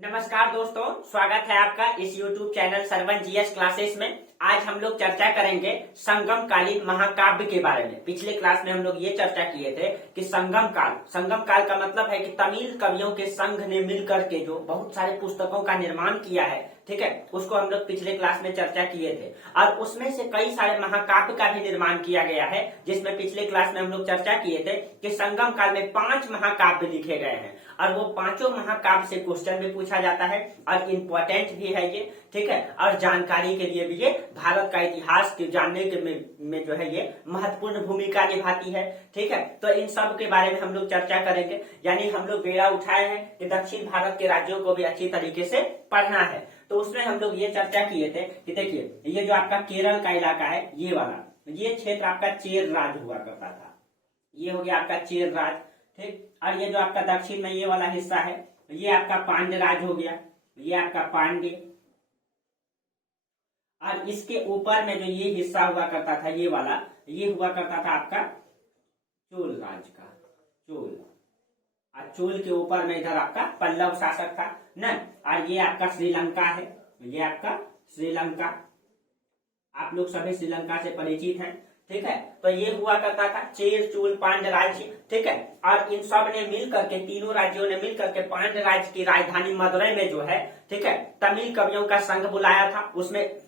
नमस्कार दोस्तों, स्वागत है आपका इस YouTube channel Sarvan GS classes में। आज हम लोग चर्चा करेंगे संगम कालीन महाकाव्य के बारे में। पिछले क्लास में हम लोग ये चर्चा किए थे कि संगम काल का मतलब है कि तमिल कवियों के संघ ने मिलकर के जो बहुत सारे पुस्तकों का निर्माण किया है, ठीक है, उसको हम लोग पिछले क्लास में चर्चा किए थे। और उसमें से कई सारे महाकाव्य का भी निर्माण किया गया है, जिसमें पिछले क्लास में हम लोग चर्चा किए थे कि संगम काल में 5 महाकाव्य लिखे गए हैं और वो पांचों महाकाव्य से क्वेश्चन भी पूछा जाता है और इम्पोर्टेंट भी है ये, ठीक है, और जानकारी के लिए भी ये भारत का इतिहास के जानने के में जो है ये महत्वपूर्ण भूमिका निभाती है, ठीक है। तो इन सब के बारे में हम लोग चर्चा करेंगे, यानी हम लोग बेड़ा उठाए हैं कि दक्षिण भारत के राज्यों को भी अच्छी तरीके से पढ़ना है। तो उसमें हम लोग ये चर्चा किए थे कि देखिए, ये जो आपका केरल का इलाका है, ये वाला ये क्षेत्र आपका चेर राज हुआ करता था। ये हो गया आपका चेर राज, ठीक। और ये जो आपका दक्षिण में ये वाला हिस्सा है, ये आपका पांड्य राज हो गया, ये आपका पांड्य। और इसके ऊपर में जो ये हिस्सा हुआ करता था, ये वाला, ये हुआ करता था आपका चोल राज का, चोल। और चोल के ऊपर में इधर आपका पल्लव शासक था न। और ये आपका श्रीलंका है, ये आपका श्रीलंका। आप लोग सभी श्रीलंका से परिचित हैं, ठीक है। तो ये हुआ करता था चेर चोल पांड्य राज्य, ठीक है। और इन सब ने मिल करके, तीनों राज्यों ने मिल करके पांड्य राज्य की राजधानी मदुरई में जो है, ठीक है, तमिल कवियों का संघ बुलाया था। उसमें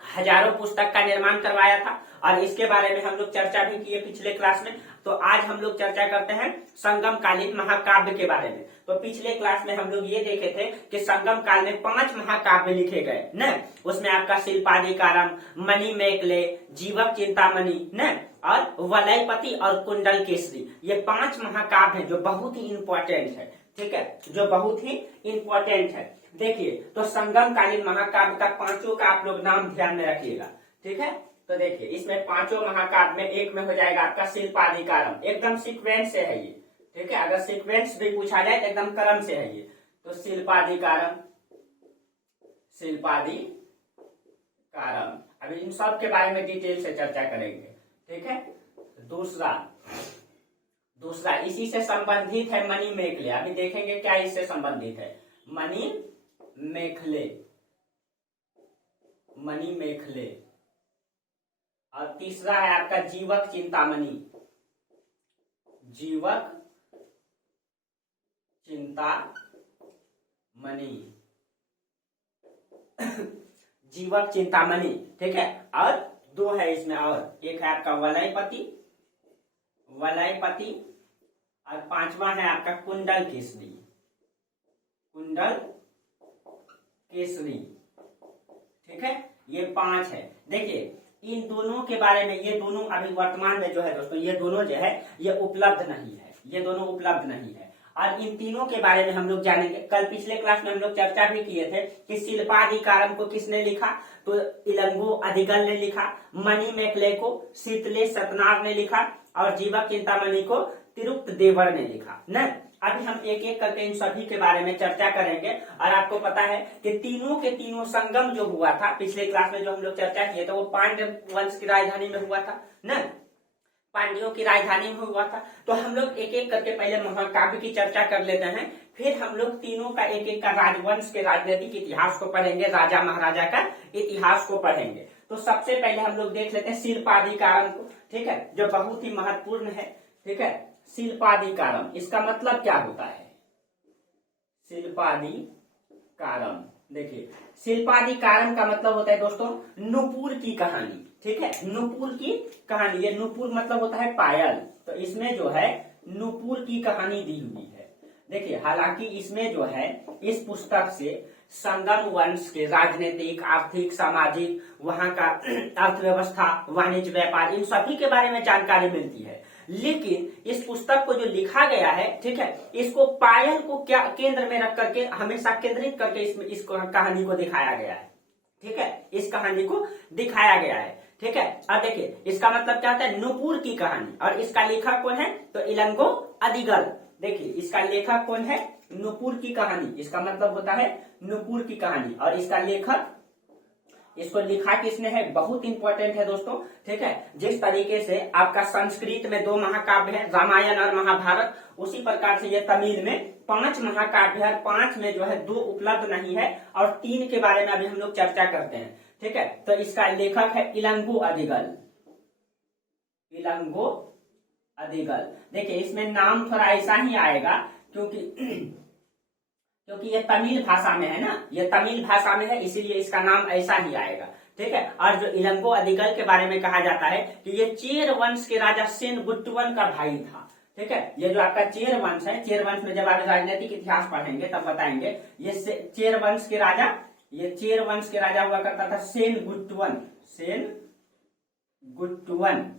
हजारों पुस्तक का निर्माण करवाया था और इसके बारे में हम लोग चर्चा भी किए पिछले क्लास में। तो आज हम लोग चर्चा करते हैं संगम कालीन महाकाव्य के बारे में। तो पिछले क्लास में हम लोग ये देखे थे कि संगम काल में 5 महाकाव्य लिखे गए न। उसमें आपका शिल्पाधिकारम, मणि मेखले, जीवक चिंतामणि न, और वलयपति और कुंडल केसरी, ये 5 महाकाव्य हैं जो बहुत ही इंपॉर्टेंट है, ठीक है, जो बहुत ही इंपॉर्टेंट है। देखिए, तो संगम कालीन महाकाव्य का 5 का आप लोग नाम ध्यान में रखिएगा, ठीक है। तो देखिए, इसमें 5 महाकाव्य में एक में हो जाएगा आपका शिल्पाधिकारम, एकदम सीक्वेंस से है ये, ठीक है। अगर सीक्वेंस भी पूछा जाए तो एकदम क्रम से है ये। तो शिल्पाधिकारम, अभी इन सब के बारे में डिटेल से चर्चा करेंगे, ठीक है। दूसरा इसी से संबंधित है मणि मेखले। अभी देखेंगे क्या इससे संबंधित है, मणि मेखले। और तीसरा है आपका जीवक चिंतामणि, जीवक चिंतामणि, ठीक है। और 2 है इसमें, और एक है आपका वलयपति, और 5वां है आपका कुंडल केसरी, ठीक है। ये 5 है। देखिए, इन दोनों के बारे में, ये दोनों अभी वर्तमान में जो है दोस्तों, ये दोनों जो है ये उपलब्ध नहीं है। और इन तीनों के बारे में हम लोग जानेंगे। कल पिछले क्लास में हम लोग चर्चा भी किए थे कि शिल्पाधिकारम को किसने लिखा, तो इलंगो अधिगल ने लिखा। मणि मेखले को शीतले सतनार ने लिखा और जीवक चिंतामणि को तिरुप्त देवर ने लिखा न। अभी हम एक एक करके इन सभी के बारे में चर्चा करेंगे। और आपको पता है कि तीनों के तीनों संगम जो हुआ था पिछले क्लास में, जो हम लोग चर्चा किए थे, वो पांड्य वंश की राजधानी में हुआ था न, पांड्यों की राजधानी में हुआ था। तो हम लोग एक एक करके पहले महाकाव्य की चर्चा कर लेते हैं, फिर हम लोग तीनों का एक एक का राजवंश के राजनीतिक इतिहास को पढ़ेंगे, राजा महाराजा का इतिहास को पढ़ेंगे। तो सबसे पहले हम लोग देख लेते हैं शिल्पाधिकारम को, ठीक है, जो बहुत ही महत्वपूर्ण है, ठीक है। शिल्पाधिकारम, इसका मतलब क्या होता है? शिल्पाधिकारम, देखिए, शिल्पाधिकारम का मतलब होता है दोस्तों नुपुर की कहानी, ठीक है, नुपुर की कहानी। ये नुपुर मतलब होता है पायल, तो इसमें जो है नुपुर की कहानी दी हुई है। देखिए, हालांकि इसमें जो है, इस पुस्तक से संगम वंश के राजनीतिक, आर्थिक, सामाजिक, वहां का अर्थव्यवस्था, वाणिज्य, व्यापार, इन सभी के बारे में जानकारी मिलती है। लेकिन इस पुस्तक को जो लिखा गया है, ठीक है, इसको पायल को क्या केंद्र में रख करके, हमेशा केंद्रित करके इस कहानी को दिखाया गया है, ठीक है, इस कहानी को दिखाया गया है, ठीक है। अब देखिए, इसका मतलब क्या होता है, नुपुर की कहानी। और इसका लेखक कौन है, तो इलंगो अधिगल। देखिए, इसका लेखक कौन है, नुपुर की कहानी, इसका मतलब होता है नुपुर की कहानी। और इसका लेखक इसको लिखा किसने है, बहुत इंपॉर्टेंट है दोस्तों, ठीक है। जिस तरीके से आपका संस्कृत में 2 महाकाव्य है, रामायण और महाभारत, उसी प्रकार से ये तमिल में 5 महाकाव्य है। 5 में जो है 2 उपलब्ध नहीं है और 3 के बारे में अभी हम लोग चर्चा करते हैं, ठीक है। तो इसका लेखक है इलंगो अदिगल, इलंगो अदिगल। देखिए इसमें नाम थोड़ा ऐसा ही आएगा क्योंकि ये तमिल भाषा में है ना, ये तमिल भाषा में है, इसीलिए इसका नाम ऐसा ही आएगा, ठीक है। और जो इलंगो अदिगल के बारे में कहा जाता है कि ये चेर वंश के राजा सेन गुट्टवन का भाई था, ठीक है। ये जो आपका चेर वंश है, चेर वंश में जब आप राजनीतिक इतिहास पढ़ेंगे तब बताएंगे, ये चेर वंश के राजा, ये चेर वंश के राजा हुआ करता था सेन गुट्टवन, सेन गुट्टवन,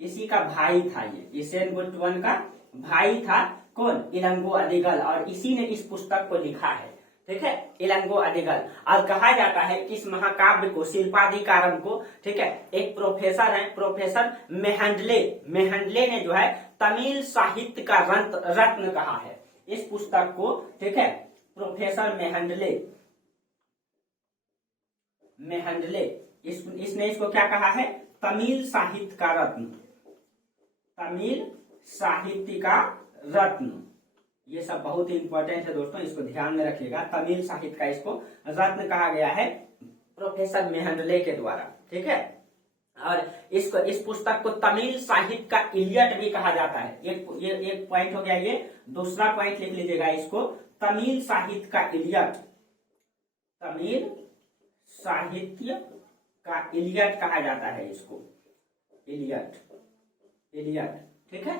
इसी का भाई था ये सेन गुट्टवन का भाई था। कौन, इलंगो अदिगल, और इसी ने इस पुस्तक को लिखा है, ठीक है, इलंगो अदिगल। और कहा जाता है कि इस महाकाव्य को, शिल्पाधिकारम को, ठीक है, एक प्रोफेसर है, प्रोफेसर मेहंडले ने जो है तमिल साहित्य का रत्न कहा है इस पुस्तक को, ठीक है। प्रोफेसर मेहंडले इसने इसको क्या कहा है, तमिल साहित्य का रत्न, तमिल साहित्य का रत्न। ये सब बहुत ही इंपॉर्टेंट है दोस्तों, इसको ध्यान में रखिएगा। तमिल साहित्य का इसको रत्न कहा गया है प्रोफेसर मेहंडले के द्वारा, ठीक है। और इसको, इस पुस्तक को तमिल साहित्य का इलियट भी कहा जाता है। एक पॉइंट हो गया ये। दूसरा पॉइंट लिख लीजिएगा इसको, तमिल साहित्य का इलियट, तमिल साहित्य का इलियट कहा जाता है इसको, इलियट, ठीक है।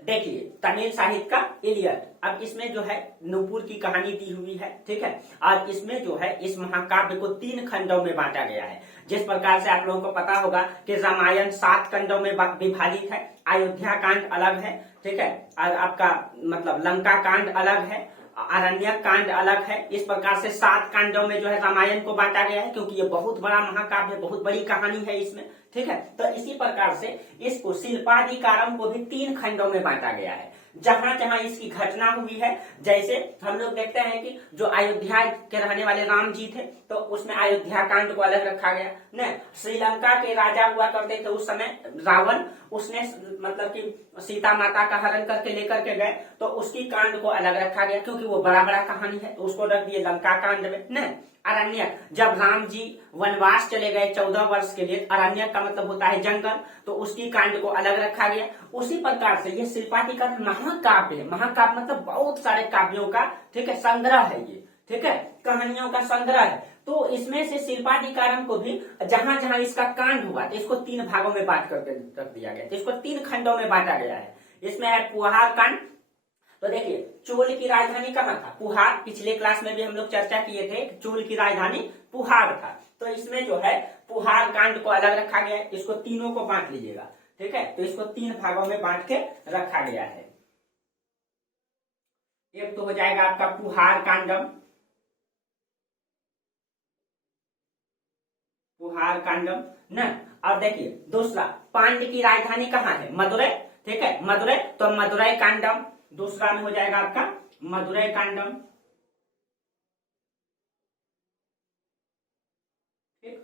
देखिए तमिल साहित्य का इलियट। अब इसमें जो है नूपुर की कहानी दी हुई है, ठीक है। और इसमें जो है इस महाकाव्य को 3 खंडों में बांटा गया है। जिस प्रकार से आप लोगों को पता होगा कि रामायण 7 खंडों में विभाजित है, अयोध्या कांड अलग है, ठीक है, और आपका मतलब लंका कांड अलग है, अरण्यक कांड अलग है। इस प्रकार से 7 कांडों में जो है रामायण को बांटा गया है, क्योंकि ये बहुत बड़ा महाकाव्य है, बहुत बड़ी कहानी है इसमें, ठीक है। तो इसी प्रकार से इसको शिल्पाधिकारम को भी 3 खंडों में बांटा गया है। जहां जहां इसकी घटना हुई है, जैसे हम लोग देखते हैं कि जो अयोध्या के रहने वाले राम जी थे, तो उसमें अयोध्या कांड को अलग रखा गया न। श्रीलंका के राजा हुआ करते थे उस समय रावण, उसने मतलब कि सीता माता का हरण करके लेकर के गए, तो उसकी कांड को अलग रखा गया, क्योंकि वो बड़ा बड़ा कहानी है, तो उसको रख दिए लंका कांड में न। अरण्यक, जब राम जी वनवास चले गए 14 वर्ष के लिए, अरण्यक का मतलब होता है जंगल, तो उसकी कांड को अलग रखा गया। उसी प्रकार से ये शिल्पाधिकारम महाकाव्य है। महाकाव्य मतलब बहुत सारे काव्यों का, ठीक है, संग्रह है ये, ठीक है, कहानियों का संग्रह है। तो इसमें से शिल्पाधिकारम को भी जहां जहां इसका कांड हुआ, तो इसको 3 भागों में बांट करके रख दिया गया, तो इसको 3 खंडों में बांटा गया है। इसमें है पुहार कांड। तो देखिए चोल की राजधानी कहाँ था, पुहार। पिछले क्लास में भी हम लोग चर्चा किए थे, चोल की राजधानी पुहार था। तो इसमें जो है पुहार कांड को अलग रखा गया है, इसको तीनों को बांट लीजिएगा, ठीक है। तो इसको 3 भागों में बांट के रखा गया है। एक तो हो जाएगा आपका पुहार कांडम, पुहार कांडम न। और देखिए दूसरा, पांड्य की राजधानी कहाँ है, मदुरै, ठीक है, मदुरै, तो मदुरै कांडम दूसरा में हो जाएगा आपका मदुरै कांडम, ठीक।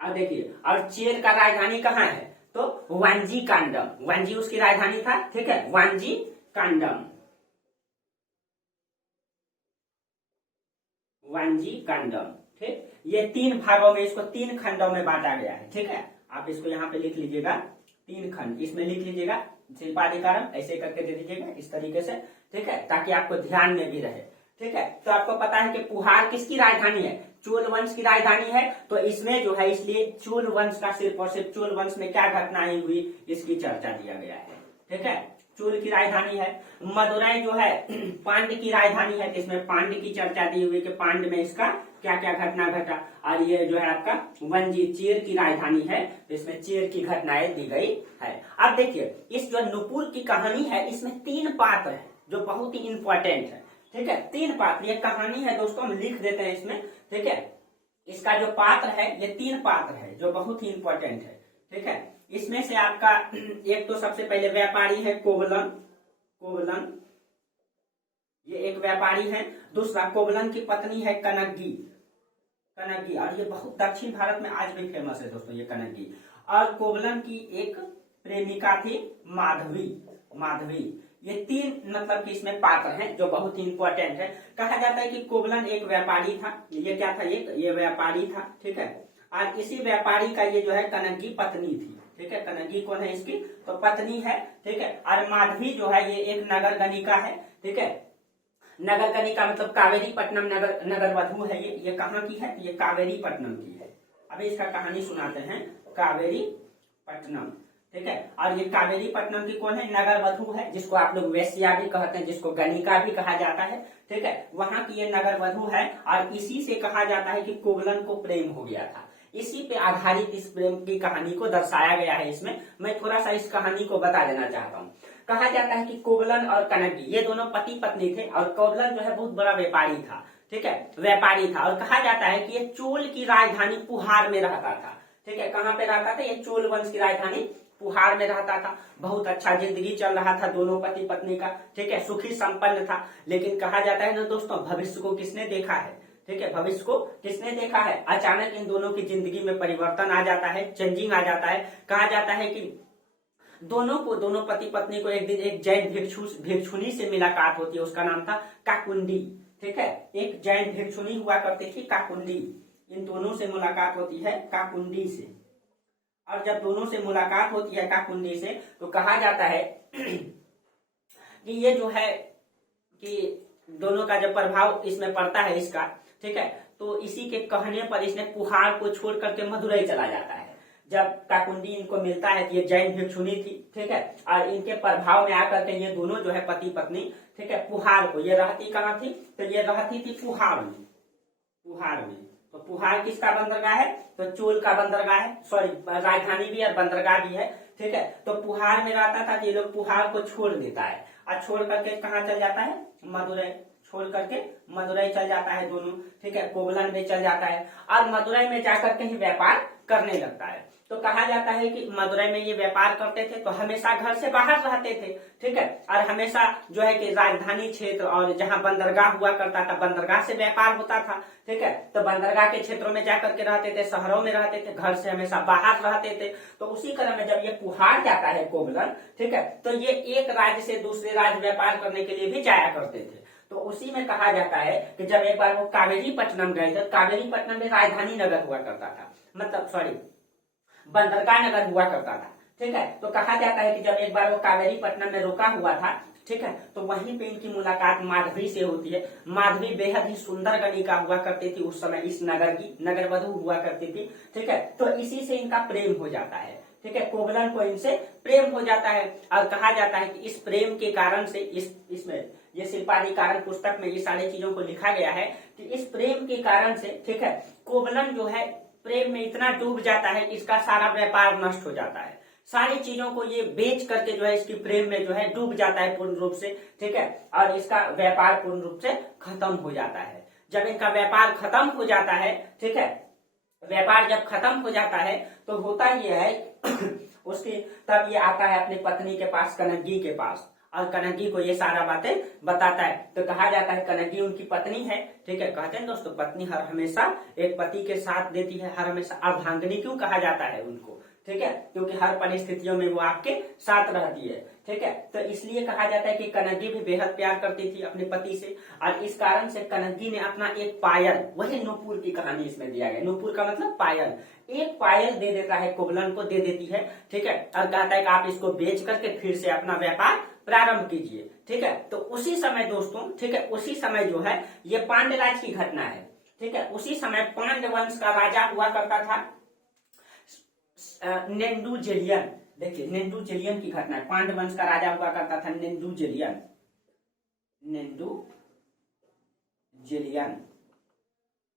और देखिए, और चेर का राजधानी कहाँ है, तो वांजी कांडम, वांजी उसकी राजधानी था, ठीक है, वांजी कांडम, वांजी कांडम, ठीक। ये 3 भागों में, इसको 3 खंडों में बांटा गया है, ठीक है। आप इसको यहाँ पे लिख लीजिएगा, 3 खंड, इसमें लिख लीजिएगा शिल्पाधिकारम, ऐसे करके दे दीजिएगा इस तरीके से, ठीक है, ताकि आपको ध्यान में भी रहे, ठीक है। तो आपको पता है कि पुहार किसकी राजधानी है, चोल वंश की राजधानी है। तो इसमें जो है, इसलिए चोल वंश का सिर्फ और सिर्फ चोल वंश में क्या घटनाएं हुई, इसकी चर्चा दिया गया है, ठीक है। चोल की राजधानी है। मदुरै जो है पांड्य की राजधानी है, इसमें पांड्य की चर्चा दी हुई कि पांड्य में इसका क्या क्या घटना घटा। और ये जो है आपका वंजी चेर की राजधानी है, तो इसमें चेर की घटनाएं दी गई है। अब देखिए इस जो नूपुर की कहानी है, इसमें 3 पात्र है जो बहुत ही इंपॉर्टेंट है, ठीक है। 3 पात्र, ये कहानी है दोस्तों, हम लिख देते हैं इसमें, ठीक है। इसका जो पात्र है, ये 3 पात्र है जो बहुत ही इंपॉर्टेंट है, ठीक है। इसमें से आपका एक तो सबसे पहले व्यापारी है कोवलन, कोवलन, ये एक व्यापारी है। दूसरा कोवलन की पत्नी है कनग्गी, कनग्गी, और ये बहुत दक्षिण भारत में आज भी फेमस है दोस्तों ये कनग्गी। और कोवलन की एक प्रेमिका थी माधवी। माधवी, ये 3 मतलब कि इसमें पात्र हैं जो बहुत ही इंपॉर्टेंट है। कहा जाता है कि कोवलन एक व्यापारी था। ये क्या था, ये व्यापारी था, ठीक है। और इसी व्यापारी का ये जो है कनग्गी पत्नी थी, ठीक है। कनग्गी कौन है इसकी, तो पत्नी है, ठीक है। और माधवी जो है ये एक नगर गणिका है, ठीक है। नगर गणिका मतलब कावेरी पट्टनम नगर वधु है। ये कहाँ की है, ये कावेरी पट्टनम की है। अभी इसका कहानी सुनाते हैं, कावेरी पट्टनम, ठीक है। और ये कावेरी पट्टनम की कौन है, नगर वधु है, जिसको आप लोग वेश्या भी कहते हैं, जिसको गणिका भी कहा जाता है, ठीक है। वहां की ये नगर वधु है। और इसी से कहा जाता है कि कोवलन को प्रेम हो गया था। इसी पे आधारित इस प्रेम की कहानी को दर्शाया गया है इसमें। मैं थोड़ा सा इस कहानी को बता देना चाहता हूँ। कहा जाता है कि कोवलन और कनग्गी ये दोनों पति पत्नी थे, और कोवलन जो है बहुत बड़ा व्यापारी था, ठीक है, व्यापारी था। और कहा जाता है कि ये चोल की राजधानी पुहार में रहता था, ठीक है। कहाँ पे रहता था, ये चोल वंश की राजधानी पुहार में रहता था। बहुत अच्छा जिंदगी चल रहा था दोनों पति पत्नी का, ठीक है, सुखी संपन्न था। लेकिन कहा जाता है ना दोस्तों, भविष्य को किसने देखा है, ठीक है, भविष्य को किसने देखा है। अचानक इन दोनों की जिंदगी में परिवर्तन आ जाता है, चेंजिंग आ जाता है। कहा जाता है कि दोनों पति पत्नी को एक दिन एक जैन भिक्षुनी से मुलाकात होती है। उसका नाम था काकुंडी, ठीक है। एक जैन भिक्षुनी हुआ करती थी काकुंडी। इन दोनों से मुलाकात होती है काकुंडी से। और जब दोनों से मुलाकात होती है काकुंडी से, तो कहा जाता है कि ये जो है कि दोनों का जब प्रभाव इसमें पड़ता है इसका, ठीक है, तो इसी के कहने पर इसने पुहार को छोड़ करके मदुरई चला जाता है। जब काकुंडी इनको मिलता है कि ये जैन भिक्षुनी थी, ठीक है, और इनके प्रभाव में आकर के ये दोनों जो है पति पत्नी, ठीक है, पुहार को, ये रहती कहाँ थी, तो ये रहती थी पुहार में। पुहार में, तो पुहार किसका बंदरगाह है, तो चोल का बंदरगाह है, सॉरी राजधानी भी है बंदरगाह भी है, ठीक है। तो पुहार में रहता था, ये लोग पुहार को छोड़ देता है और छोड़ करके कहाँ चल जाता है, मदुरई। छोड़ करके मदुरई चल जाता है दोनों, ठीक है। कोवलन में चल जाता है और मदुरई में जाकर के ही व्यापार करने लगता है। तो कहा जाता है कि मदुरई में ये व्यापार करते थे तो हमेशा घर से बाहर रहते थे, ठीक है। और हमेशा जो है कि राजधानी क्षेत्र और जहां बंदरगाह हुआ करता था, बंदरगाह से व्यापार होता था, ठीक है। तो बंदरगाह के क्षेत्रों में जाकर के रहते थे, शहरों में रहते थे, घर से हमेशा बाहर रहते थे। तो उसी क्रम में जब ये पुहार जाता है कोवलन, ठीक है, तो ये एक राज्य से दूसरे राज्य व्यापार करने के लिए भी जाया करते थे। तो उसी में कहा जाता है कि जब एक बार वो कावेरी पट्टनम गए थे, कावेरी पट्टनम में राजधानी नगर हुआ करता था, मतलब सॉरी बंदरगाह नगर हुआ करता था, ठीक है। तो कहा जाता है कि जब एक बार वो कावेरी पट्टनम में रुका हुआ था, ठीक है, तो वहीं पे इनकी मुलाकात माधवी से होती है। माधवी बेहद ही सुंदर गणिका हुआ करती थी उस समय, इस नगर की नगर वधु हुआ करती थी, ठीक है। तो इसी से इनका प्रेम हो जाता है, ठीक है। कोवलन को इनसे प्रेम हो जाता है और कहा जाता है कि इस प्रेम के कारण से इसमें ये शिल्पाधिकारण पुस्तक में ये सारी चीजों को लिखा गया है कि इस प्रेम के कारण से, ठीक है, कोवलन जो है प्रेम में इतना डूब जाता है कि इसका सारा व्यापार नष्ट हो जाता है। सारी चीजों को ये बेच करके जो है इसकी प्रेम में जो है डूब जाता है पूर्ण रूप से, ठीक है। और इसका व्यापार पूर्ण रूप से खत्म हो जाता है। जब इनका व्यापार खत्म हो जाता है, ठीक है, व्यापार जब खत्म हो जाता है तो होता ये है उसकी तब ये आता है अपनी पत्नी के पास, कनग्गी के पास, और कनग्गी को ये सारा बातें बताता है। तो कहा जाता है कनग्गी उनकी पत्नी है, ठीक है। कहते हैं दोस्तों पत्नी हर हमेशा एक पति के साथ देती है, हर हमेशा अर्धांगिनी क्यों कहा जाता है उनको, ठीक है, क्योंकि हर परिस्थितियों में वो आपके साथ रहती है, ठीक है। तो इसलिए कहा जाता है कि कनग्गी भी बेहद प्यार करती थी अपने पति से, और इस कारण से कनग्गी ने अपना एक पायल, वही नूपुर की कहानी इसमें दिया गया, नूपुर का मतलब पायल, एक पायल दे देता है कोवलन को, दे देती है, ठीक है। और कहता है कि आप इसको बेच करके फिर से अपना व्यापार प्रारंभ कीजिए, ठीक है। तो उसी समय दोस्तों, ठीक है, उसी समय जो है ये पांड्यराज की घटना है, ठीक है। उसी समय पांड्य वंश का राजा हुआ करता था नेंडुजेलियन। देखिए नेंडुजेलियन की घटना है, पांड्य वंश का राजा हुआ करता था नेंडुजेलियन, नेंडुजेलियन,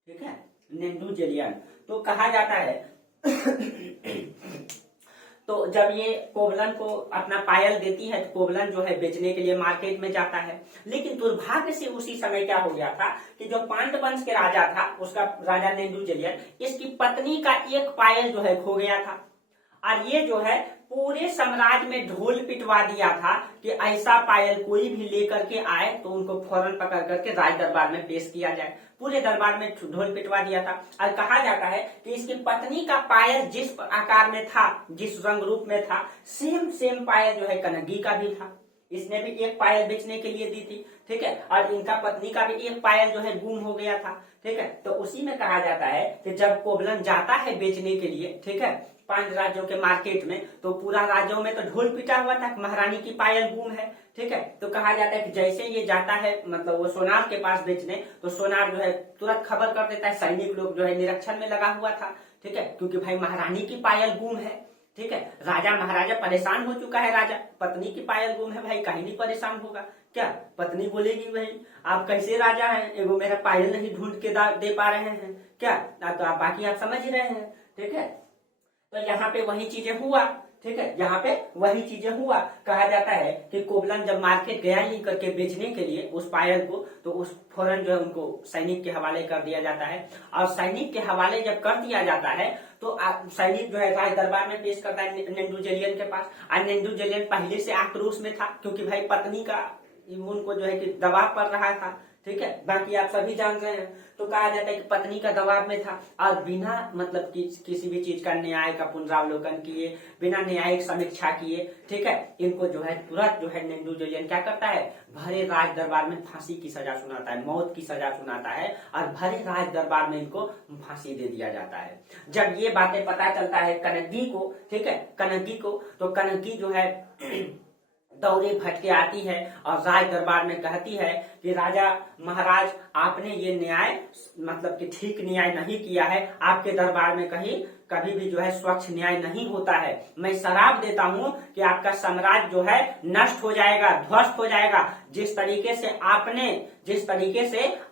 ठीक है, नेंडुजेलियन। तो कहा जाता है तो जब ये कोवलन को अपना पायल देती है तो कोवलन जो है बेचने के लिए मार्केट में जाता है। लेकिन दुर्भाग्य से उसी समय क्या हो गया था कि जो पांड्य वंश के राजा था, उसका राजा नेंडुजेलियन, इसकी पत्नी का एक पायल जो है खो गया था। और ये जो है पूरे साम्राज्य में ढोल पिटवा दिया था कि ऐसा पायल कोई भी लेकर के आए तो उनको फौरन पकड़ करके राज दरबार में पेश किया जाए। पूरे दरबार में ढोल पिटवा दिया था। और कहा जाता है कि इसकी पत्नी का पायल जिस आकार में था, जिस रंग रूप में था, सेम पायल जो है कनगी का भी था। इसने भी एक पायल बेचने के लिए दी थी, ठीक है, और इनका पत्नी का भी एक पायल जो है गुम हो गया था, ठीक है। तो उसी में कहा जाता है कि जब कोबलन जाता है बेचने के लिए, ठीक है, 5 राज्यों के मार्केट में, तो पूरा राज्यों में तो ढोल पिटा हुआ था, महारानी की पायल गुम है, ठीक है। तो कहा जाता है कि जैसे ये जाता है मतलब वो सोनार के पास बेचने, तो सोनार जो है तुरंत खबर कर देता है, सैनिक लोग जो है निरीक्षण में लगा हुआ था, ठीक है, क्योंकि भाई महारानी की पायल गुम है, ठीक है। राजा महाराजा परेशान हो चुका है, राजा पत्नी की पायल गुम है, भाई कहीं नहीं परेशान होगा क्या? पत्नी बोलेगी भाई आप कैसे राजा हैं, एगो मेरा पायल नहीं ढूंढ के दे पा रहे हैं क्या? तो आप बाकी आप समझ ही रहे हैं, ठीक है। तो यहाँ पे वही चीजें हुआ, ठीक है, यहाँ पे वही चीजें हुआ। कहा जाता है कि कोबलन जब मार्केट गया ही करके बेचने के लिए उस पायल को, तो उस फौरन जो है उनको सैनिक के हवाले कर दिया जाता है। और सैनिक के हवाले जब कर दिया जाता है तो सैनिक जो है राज दरबार में पेश करता है नेंडूजेलियन के पास। और नेंडूजेलियन पहले से आक्रोश में था, क्योंकि भाई पत्नी का उनको जो है कि दबाव पड़ रहा था, ठीक है, बाकी आप सभी जान रहे हैं। तो कहा जाता है कि पत्नी का दबाव में था और बिना मतलब किसी भी चीज का न्याय का पुनरावलोकन किए, बिना न्यायिक समीक्षा किए, ठीक है, इनको जो है तुरंत जो है नेंडूजेलियन क्या करता है, भरे राज दरबार में फांसी की सजा सुनाता है, मौत की सजा सुनाता है, और भरे राज दरबार में इनको फांसी दे दिया जाता है। जब ये बातें पता चलता है कनगी को, ठीक है, कनगी को, तो कनगी जो है दौड़े भटके आती है और राज दरबार में कहती है कि राजा महाराज आपने ये न्याय मतलब कि ठीक न्याय नहीं किया है, आपके दरबार में कहीं कभी भी जो है स्वच्छ न्याय नहीं होता है। मैं शराप देता हूँ कि आपका साम्राज्य जो है नष्ट हो जाएगा, ध्वस्त हो जाएगा। जिस तरीके से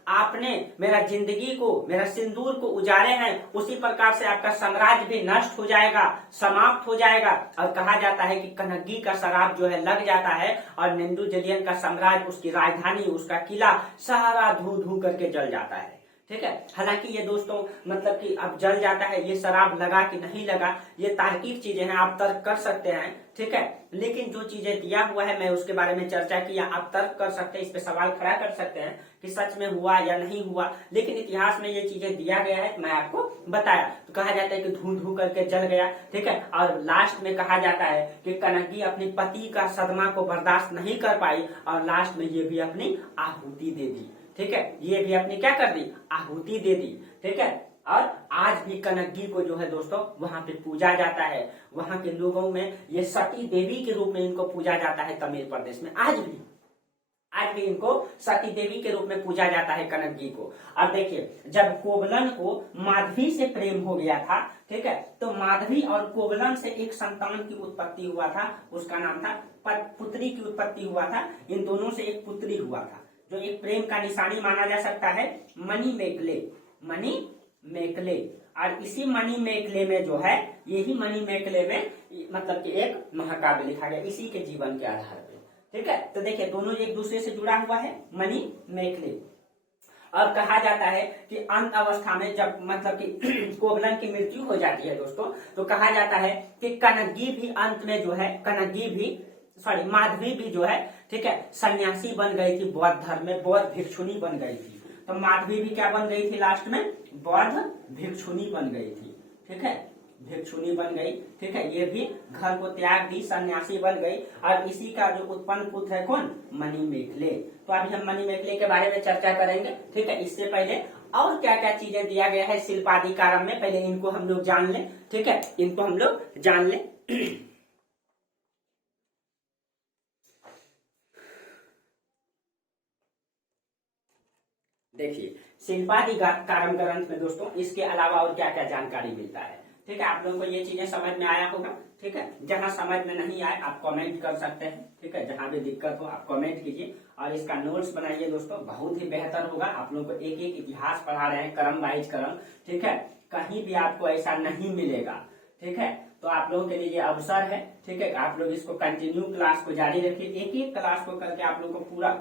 आपने मेरा जिंदगी को, मेरा सिंदूर को उजाड़े हैं, उसी प्रकार से आपका साम्राज्य भी नष्ट हो जाएगा, समाप्त हो जाएगा। और कहा जाता है कि कनगी का शराप जो है लग जाता है और नेंडूजेलियन का साम्राज्य, उसकी राजधानी, उसका किला सारा धू धू करके जल जाता है, ठीक है। हालांकि ये दोस्तों मतलब कि अब जल जाता है, ये शराब लगा कि नहीं लगा, ये तार्किक चीजें हैं, आप तर्क कर सकते हैं, ठीक है। लेकिन जो चीजें दिया हुआ है मैं उसके बारे में चर्चा किया, आप तर्क कर सकते हैं, इस पे सवाल खड़ा कर सकते हैं कि सच में हुआ या नहीं हुआ। लेकिन इतिहास में ये चीजें दिया गया है, मैं आपको बताया। तो कहा जाता है कि धू धू करके जल गया, ठीक है। और लास्ट में कहा जाता है कि कनगी अपने पति का सदमा को बर्दाश्त नहीं कर पाई और लास्ट में ये भी अपनी आहुति दे दी, ठीक है, ये भी अपनी क्या कर दी, आहुति दे दी, ठीक है। और आज भी कनगी को जो है दोस्तों वहां पे पूजा जाता है, वहां के लोगों में ये सती देवी के रूप में इनको पूजा जाता है। तमिल प्रदेश में आज भी इनको सती देवी के रूप में पूजा जाता है कनगी को। अब देखिए जब कोबलन को माधवी से प्रेम हो गया था, ठीक है, तो माधवी और कोबलन से एक संतान की उत्पत्ति हुआ था, उसका नाम था पुत्री की उत्पत्ति हुआ था। इन दोनों से एक पुत्री हुआ था जो एक प्रेम का निशानी माना जा सकता है, मणि मेकले। और इसी मणि मेकले में जो है, यही मणि मेकले में मतलब कि एक महाकाव्य लिखा गया इसी के जीवन के आधार पे, ठीक है। तो देखिए दोनों एक दूसरे से जुड़ा हुआ है, मणि मेकले। और कहा जाता है कि अंत अवस्था में जब मतलब कि कोबलन की मृत्यु हो जाती है दोस्तों, तो कहा जाता है कि कनगी भी अंत में जो है, माधवी भी जो है, ठीक है, सन्यासी बन गई थी, बौद्ध धर्म में बौद्ध भिक्षुनी बन गई थी। तो माधवी भी क्या बन गई थी लास्ट में, बौद्ध भिक्षुनी बन गई थी, ठीक है, भिक्षुनी बन गई, ठीक है। ये भी घर को त्याग दी, सन्यासी बन गई। और इसी का जो उत्पन्न पुत्र है कौन, मणि मेकले। तो अभी हम मणि मेकले के बारे में चर्चा करेंगे, ठीक है। इससे पहले और क्या क्या चीजें दिया गया है शिल्पाधिकारम में, पहले इनको हम लोग जान लें, ठीक है, इनको हम लोग जान लें। देखिए शिल्पाधिकारम ग्रंथ में दोस्तों इसके अलावा और क्या क्या जानकारी मिलता है, ठीक है। आप लोगों को ये चीजें समझ में आया होगा, ठीक है। जहां समझ में नहीं आए आप कमेंट कर सकते हैं, ठीक है। जहां भी दिक्कत हो आप कमेंट कीजिए और इसका नोट्स बनाइए दोस्तों, बहुत ही बेहतर होगा। आप लोगों को एक एक इतिहास पढ़ा रहे हैं, क्रम वाइज क्रम, ठीक है। कहीं भी आपको ऐसा नहीं मिलेगा, ठीक है। तो आप लोगों के लिए ये अवसर है, ठीक है। आप लोग इसको कंटिन्यू क्लास को जारी रखिए, एक एक क्लास को करके आप लोग को पूरा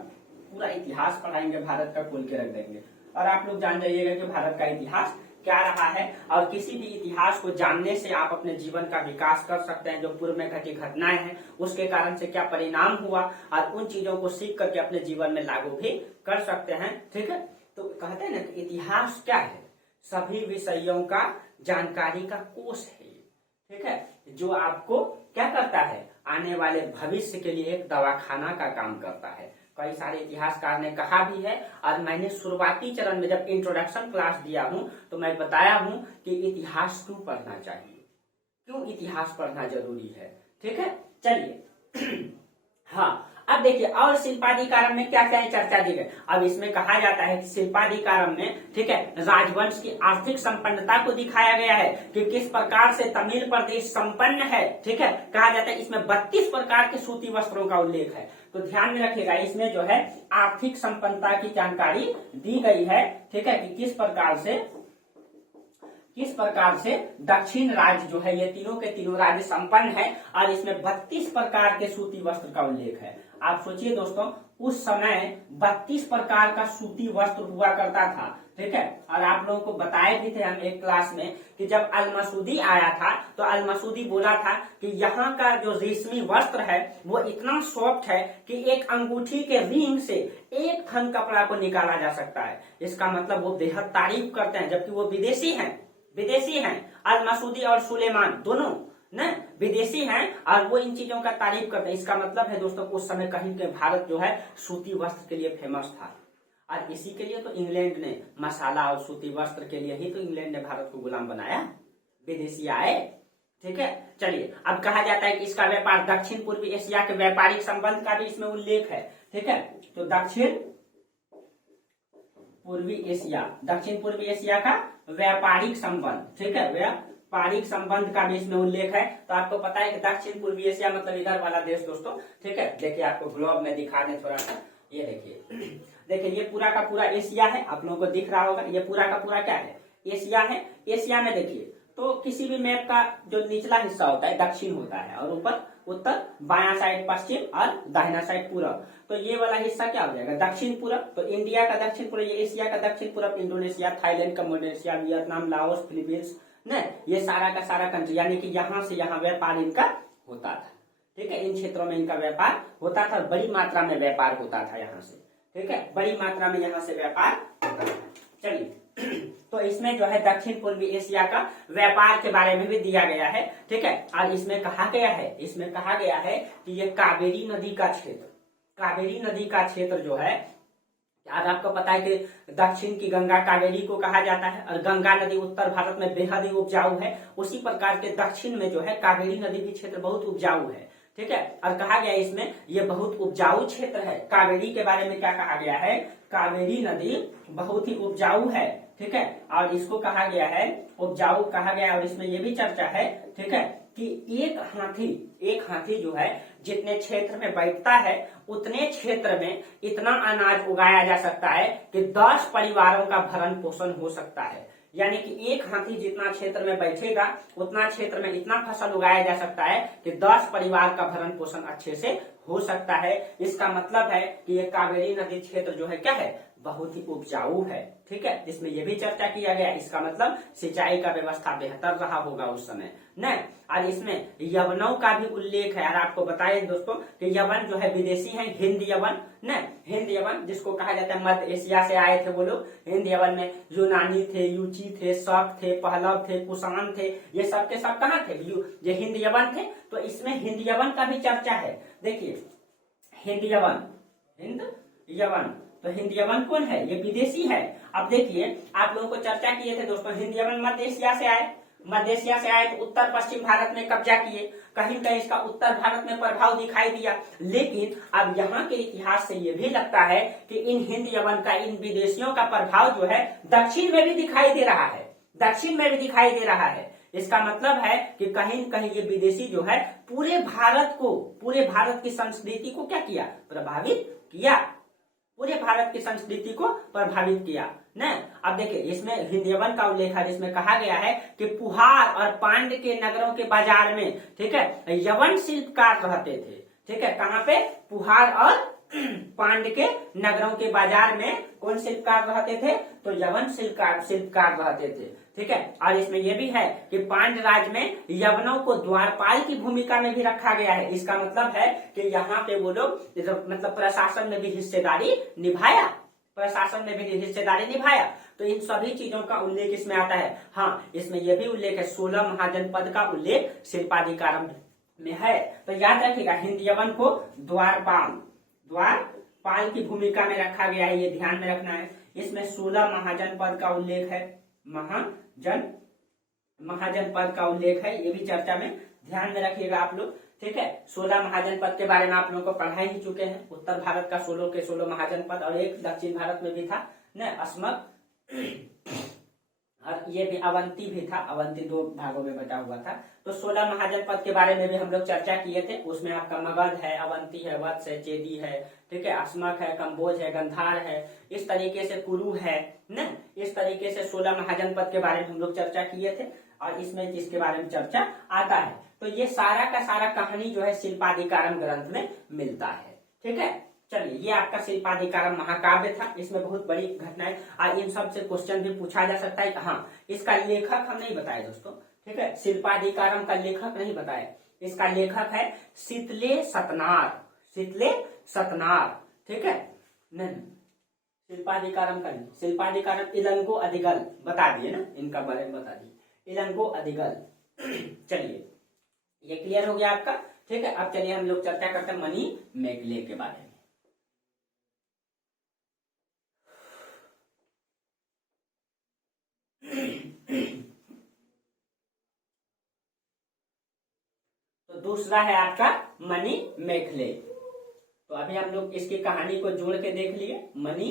इतिहास पढ़ाएंगे, भारत का खोल के रख देंगे। और आप लोग जान जाइएगा कि भारत का इतिहास क्या रहा है, और किसी भी इतिहास को जानने से आप अपने जीवन का विकास कर सकते हैं। जो पूर्व में घटी घटनाएं हैं उसके कारण से क्या परिणाम हुआ, और उन चीजों को सीख करके अपने जीवन में लागू भी कर सकते हैं। ठीक है, तो कहते हैं ना कि इतिहास क्या है, सभी विषयों का जानकारी का कोष है। ठीक है, जो आपको क्या करता है, आने वाले भविष्य के लिए एक दवाखाना का काम करता है। कई सारे इतिहासकार ने कहा भी है, और मैंने शुरुआती चरण में जब इंट्रोडक्शन क्लास दिया हूं तो मैं बताया हूं कि इतिहास क्यों पढ़ना चाहिए, क्यों इतिहास पढ़ना जरूरी है। ठीक है, चलिए हाँ, अब देखिए और शिल्पाधिकारम में क्या क्या चर्चा दी गई। अब इसमें कहा जाता है कि शिल्पाधिकारम में, ठीक है, राजवंश की आर्थिक संपन्नता को दिखाया गया है कि किस प्रकार से तमिल प्रदेश संपन्न है। ठीक है, कहा जाता है इसमें 32 प्रकार के सूती वस्त्रों का उल्लेख है। तो ध्यान में रखिएगा, इसमें जो है आर्थिक संपन्नता की जानकारी दी गई है। ठीक है, कि किस प्रकार से दक्षिण राज्य जो है, ये तीनों के तीनों राज्य संपन्न है, और इसमें 32 प्रकार के सूती वस्त्र का उल्लेख है। आप सोचिए दोस्तों, उस समय 32 प्रकार का सूती वस्त्र हुआ करता था। ठीक है, और आप लोगों को बताए भी थे हम एक क्लास में कि जब अल-मसूदी आया था तो अल-मसूदी बोला था कि यहाँ का जो रेशमी वस्त्र है वो इतना सॉफ्ट है कि एक अंगूठी के रिंग से एक थन कपड़ा को निकाला जा सकता है। इसका मतलब वो बेहद तारीफ करते हैं, जबकि वो विदेशी हैं। अल-मसूदी और सुलेमान दोनों न विदेशी हैं, और वो इन चीजों का तारीफ करते हैं। इसका मतलब है दोस्तों, उस समय कहीं के भारत जो है सूती वस्त्र के लिए फेमस था, और इसी के लिए तो इंग्लैंड ने मसाला और सूती वस्त्र के लिए ही तो इंग्लैंड ने भारत को गुलाम बनाया, विदेशी आए। ठीक है, चलिए अब कहा जाता है कि इसका व्यापार दक्षिण पूर्वी एशिया के व्यापारिक संबंध का भी इसमें उल्लेख है। ठीक है, तो दक्षिण पूर्वी एशिया का व्यापारिक संबंध, ठीक है, व्यापारिक संबंध का भी इसमें उल्लेख है। तो आपको पता है कि दक्षिण पूर्वी एशिया मतलब इधर वाला देश दोस्तों। ठीक है, देखिए आपको ग्लोब में दिखा दें थोड़ा सा, ये देखिए ये पूरा का पूरा एशिया है, आप लोगों को दिख रहा होगा, ये पूरा का पूरा क्या है, एशिया है। एशिया में देखिए तो किसी भी मैप का जो निचला हिस्सा होता है दक्षिण होता है, और ऊपर उत्तर, बायां साइड पश्चिम, और दाहिना साइड पूरब। तो ये वाला हिस्सा क्या हो जाएगा, दक्षिण पूरब। तो इंडिया का दक्षिण पूरब, ये एशिया का दक्षिण पूरब, Indonesia, Thailand, Cambodia, Vietnam, Laos, Philippines न, ये सारा का सारा कंट्री, यानी कि यहाँ से यहाँ व्यापार इनका होता था। ठीक है, इन क्षेत्रों में इनका व्यापार होता था, बड़ी मात्रा में व्यापार होता था यहाँ से। ठीक है, बड़ी मात्रा में यहाँ से व्यापार होता था। चलिए तो इसमें जो है दक्षिण पूर्वी एशिया का व्यापार के बारे में भी दिया गया है। ठीक है, और इसमें कहा गया है कि ये कावेरी नदी का क्षेत्र जो है, आज आपको पता है कि दक्षिण की गंगा कावेरी को कहा जाता है, और गंगा नदी उत्तर भारत में बेहद ही उपजाऊ है। उसी प्रकार के दक्षिण में जो है कावेरी नदी भी क्षेत्र बहुत उपजाऊ है। ठीक है, और कहा गया इसमें ये बहुत उपजाऊ क्षेत्र है। कावेरी के बारे में क्या कहा गया है, कावेरी नदी बहुत ही उपजाऊ है। ठीक है, और इसको कहा गया है उपजाऊ कहा गया, और इसमें ये भी चर्चा है। ठीक है, कि एक हाथी जो है जितने क्षेत्र में बैठता है उतने क्षेत्र में इतना अनाज उगाया जा सकता है कि 10 परिवारों का भरण पोषण हो सकता है। यानी कि एक हाथी जितना क्षेत्र में बैठेगा उतना क्षेत्र में इतना फसल उगाया जा सकता है कि 10 परिवार का भरण पोषण अच्छे से हो सकता है। इसका मतलब है कि ये कावेरी नदी क्षेत्र जो है क्या है, बहुत ही उपजाऊ है। ठीक है, इसमें यह भी चर्चा किया गया, इसका मतलब सिंचाई का व्यवस्था बेहतर रहा होगा उस समय न। और इसमें यवनों का भी उल्लेख है, और आपको बताए दोस्तों कि यवन जो है विदेशी है, हिंद यवन जिसको कहा जाता है मध्य एशिया से आए थे वो लोग। हिंद यवन में यूनानी थे, यूची थे, शक थे, पहलव थे, कुषाण थे, ये सब के सब कहाँ थे, ये हिंद यवन थे। तो इसमें हिंद यवन का भी चर्चा है। देखिए हिंद यवन तो हिंद यवन कौन है, ये विदेशी है। अब देखिए आप लोगों को चर्चा किए थे दोस्तों, हिंद यवन मध्य एशिया से आए तो उत्तर पश्चिम भारत में कब्जा किए, कहीं कहीं इसका उत्तर भारत में प्रभाव दिखाई दिया। लेकिन अब यहाँ के इतिहास से ये भी लगता है कि इन हिंद यवन का, इन विदेशियों का प्रभाव जो है दक्षिण में भी दिखाई दे रहा है। इसका मतलब है कि कहीं न कहीं ये विदेशी जो है पूरे भारत की संस्कृति को क्या किया, पूरे भारत की संस्कृति को प्रभावित किया न। अब देखिए इसमें हिंद यवन का उल्लेख है, जिसमें कहा गया है कि पुहार और पांड के नगरों के बाजार में, ठीक है, यवन शिल्पकार रहते थे। ठीक है, कहाँ पे, पुहार और पांड के नगरों के बाजार में कौन शिल्पकार रहते थे, तो यवन शिल्पकार रहते थे। ठीक है। और इसमें यह भी है कि पांड्य राज में यवनों को द्वारपाल की भूमिका में भी रखा गया है। इसका मतलब है कि यहाँ पे वो लोग मतलब प्रशासन में भी हिस्सेदारी निभाया, प्रशासन में भी हिस्सेदारी निभाया। तो इन सभी चीजों का उल्लेख इसमें आता है। हाँ, इसमें यह भी उल्लेख है 16 महाजनपद का उल्लेख शिल्पाधिकारम में है। तो याद रखिएगा हिंद यवन को द्वारपाल की भूमिका में रखा गया है, ये ध्यान में रखना है। इसमें 16 महाजनपद का उल्लेख है, महाजनपद का उल्लेख है, ये भी चर्चा में ध्यान में रखिएगा आप लोग। ठीक है, 16 महाजनपद के बारे में आप लोगों को पढ़ा ही चुके हैं। उत्तर भारत का 16 के 16 महाजनपद और एक दक्षिण भारत में भी था न, अस्मक और ये भी अवंती भी था, अवंती 2 भागों में बटा हुआ था। तो 16 महाजनपद के बारे में भी हम लोग चर्चा किए थे। उसमें आपका मगध है, अवंती है, वत्स है, चेदी है, ठीक है, अस्मक है, कंबोज है, गंधार है, इस तरीके से कुरु है न, इस तरीके से 16 महाजनपद के बारे में हम लोग चर्चा किए थे और इसमें जिसके बारे में चर्चा आता है। तो ये सारा का सारा कहानी जो है शिल्पाधिकारम ग्रंथ में मिलता है। ठीक है, चलिए ये आपका शिल्पाधिकारम महाकाव्य था। इसमें बहुत बड़ी घटनाएं और इन सब से क्वेश्चन भी पूछा जा सकता है। हाँ, इसका लेखक हम नहीं बताए दोस्तों, ठीक है, शिल्पाधिकारम का लेखक नहीं बताए। इसका लेखक है शीतले सतनार, शीतले सतनार, ठीक है। नहीं, शिल्पाधिकारम का नहीं, शिल्पाधिकारम इलंगो अधिगल बता दिए ना, इनका बारे में बता दिए, इलंगो अधिगल। चलिए ये क्लियर हो गया आपका। ठीक है, अब चलिए हम लोग चर्चा करते हैं मणि मेघले के बारे में। तो दूसरा है आपका मणि मेघले। तो अभी हम लोग इसकी कहानी को जोड़ के देख लिए। मणि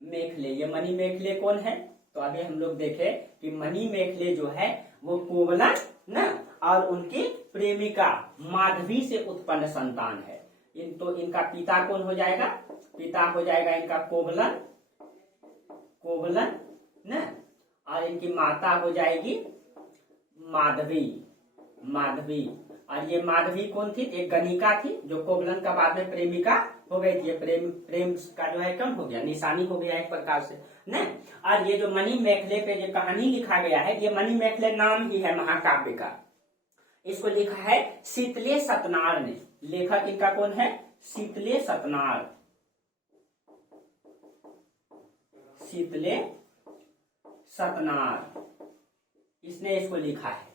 मेघले, ये मणि मेघले कौन है? तो अभी हम लोग देखे कि मणि मेघले जो है वो कोवलन न और उनकी प्रेमिका माधवी से उत्पन्न संतान है। तो इनका पिता कौन हो जाएगा? पिता हो जाएगा इनका कोवलन, कोवलन न, और इनकी माता हो जाएगी माधवी, माधवी। और ये माधवी कौन थी? एक गणिका थी जो कोवलन का बाद में प्रेमिका हो गई थी। प्रेम का जो है कम हो गया, निशानी हो गया एक प्रकार से न। और ये जो मणि मेघले पे जो कहानी लिखा गया है, ये मणि मेघले नाम ही है महाकाव्य का। इसको लिखा है शीतले सतनार ने। लेखक इनका कौन है? शीतले सतनार, शीतले सतनार, इसने इसको लिखा है।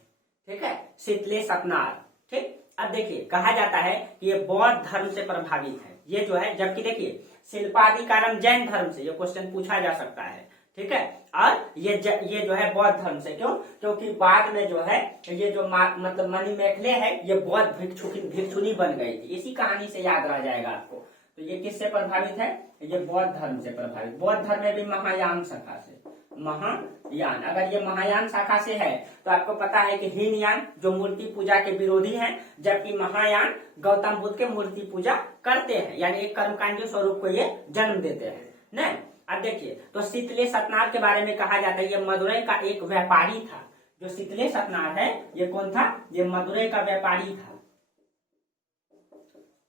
ठीक है, शीतले सतनार। ठीक, अब देखिए कहा जाता है कि ये बौद्ध धर्म से प्रभावित है ये जो है, जबकि देखिए शिल्पाधिकारम जैन धर्म से, ये क्वेश्चन पूछा जा सकता है। ठीक है, और ये जो है बौद्ध धर्म से। क्यों? क्योंकि बाद में जो है ये जो मतलब मणि मेघले है ये बौद्ध भिक्षुनी बन गई थी। इसी कहानी से याद रह जाएगा आपको। तो ये किससे प्रभावित है? ये बौद्ध धर्म से प्रभावित। बौद्ध धर्म में भी महायान शाखा से, महायान। अगर ये महायान शाखा से है तो आपको पता है कि हीनयान जो मूर्ति पूजा के विरोधी हैं, जबकि महायान गौतम बुद्ध के मूर्ति पूजा करते हैं, यानी एक कर्मकांडी स्वरूप को ये जन्म देते हैं न। अब देखिए, तो शीतले सतनार के बारे में कहा जाता है ये मदुरै का एक व्यापारी था। जो शीतले सतनार है ये कौन था? ये मदुरै का व्यापारी था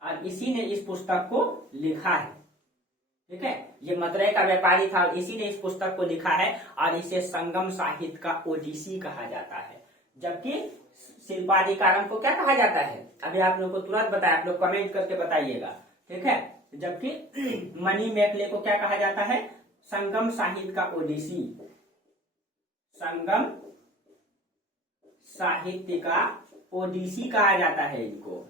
और इसी ने इस पुस्तक को लिखा है। ठीक है, ये मदुरै का व्यापारी था और इसी ने इस पुस्तक को लिखा है और इसे संगम साहित्य का ओडिसी कहा जाता है। जबकि शिल्पाधिकारम को क्या कहा जाता है? अभी आप लोगों को तुरंत बताया, आप लोग कमेंट करके बताइएगा। ठीक है, जबकि मणि मेघले को क्या कहा जाता है? संगम साहित्य का ओडिसी, संगम साहित्य का ओडिसी कहा जाता है इनको।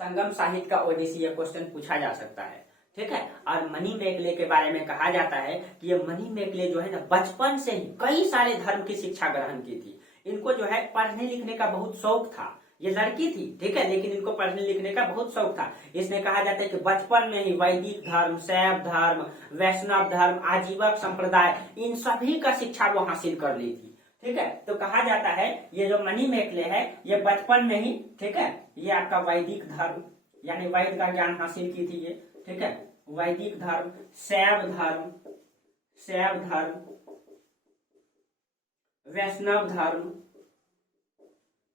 संगम साहित्य का ओडिसी, ये क्वेश्चन पूछा जा सकता है। ठीक है, और मणि मेघले के बारे में कहा जाता है कि ये मणि मेघले जो है ना बचपन से ही कई सारे धर्म की शिक्षा ग्रहण की थी। इनको जो है पढ़ने लिखने का बहुत शौक था। ये लड़की थी, ठीक है, लेकिन इनको पढ़ने लिखने का बहुत शौक था। इसमें कहा जाता है कि बचपन में ही वैदिक धर्म, शैव धर्म, वैष्णव धर्म, आजीवक संप्रदाय, इन सभी का शिक्षा वो हासिल कर ली थी। ठीक है, तो कहा जाता है ये जो मणि मेघले है ये बचपन में ही, ठीक है, ये आपका वैदिक धर्म यानी वैद का ज्ञान हासिल की थी ये। ठीक है, वैदिक धर्म, शैव धर्म, शैव धर्म, वैष्णव धर्म,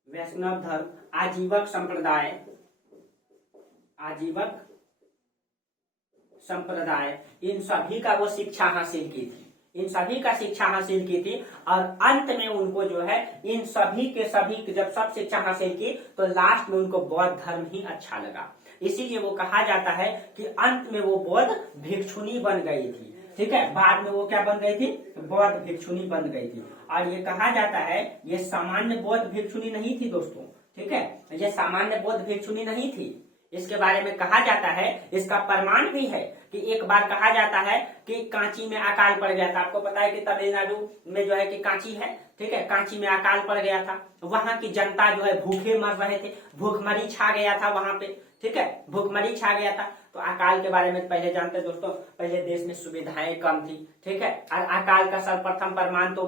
वैष्णव धर्म, आजीवक संप्रदाय, आजीवक संप्रदाय, इन सभी का वो शिक्षा हासिल की थी। इन सभी का शिक्षा हासिल की थी और अंत में उनको जो है इन सभी के सभी जब सब शिक्षा हासिल की तो लास्ट में उनको बौद्ध धर्म ही अच्छा लगा। इसीलिए वो कहा जाता है कि अंत में वो बौद्ध भिक्षुनी बन गई थी। ठीक है, बाद में वो क्या बन गई थी? बौद्ध भिक्षुनी बन गई थी। और ये कहा जाता है ये सामान्य बौद्ध भिक्षुनी नहीं थी दोस्तों। ठीक है, ये सामान्य बौद्ध भिक्षुनी नहीं थी। इसके बारे में कहा जाता है, इसका प्रमाण भी है कि एक बार कहा जाता है कि कांची में अकाल पड़ गया था। आपको पता है कि तमिलनाडु में जो है कि कांची है, ठीक है, कांची में अकाल पड़ गया था। वहां की जनता जो है भूखे मर रहे थे, भूखमरी छा गया था वहां पे। ठीक है, भूखमरी छा गया था। तो अकाल के बारे में पहले जानते हैं दोस्तों, पहले देश में सुविधाएं कम थी। ठीक है, और अकाल का सर्वप्रथम प्रमाण तो